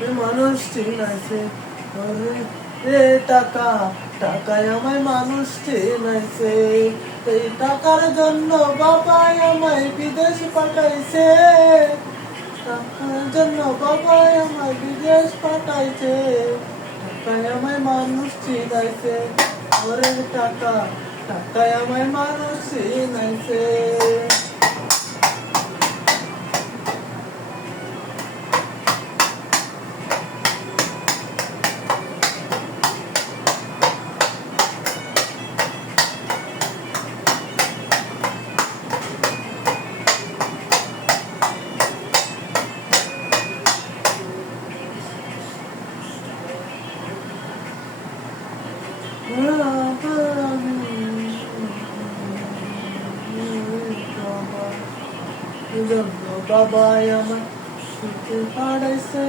মানুষ চিনাইছে ওরে এ টাকা টাকায় আমায় মানুষ চিনাইছে এই টাকার জন্য বাবাই আমায় বিদেশ পাঠাইছে টাকার জন্য বাবাই আমায় বিদেশ পাঠাইছে টাকায় আমায় মানুষ চিনাইছে ওরে টাকা টাকায় আমায় মানুষ চিনাইছে বাবা আমার পাড়াইছে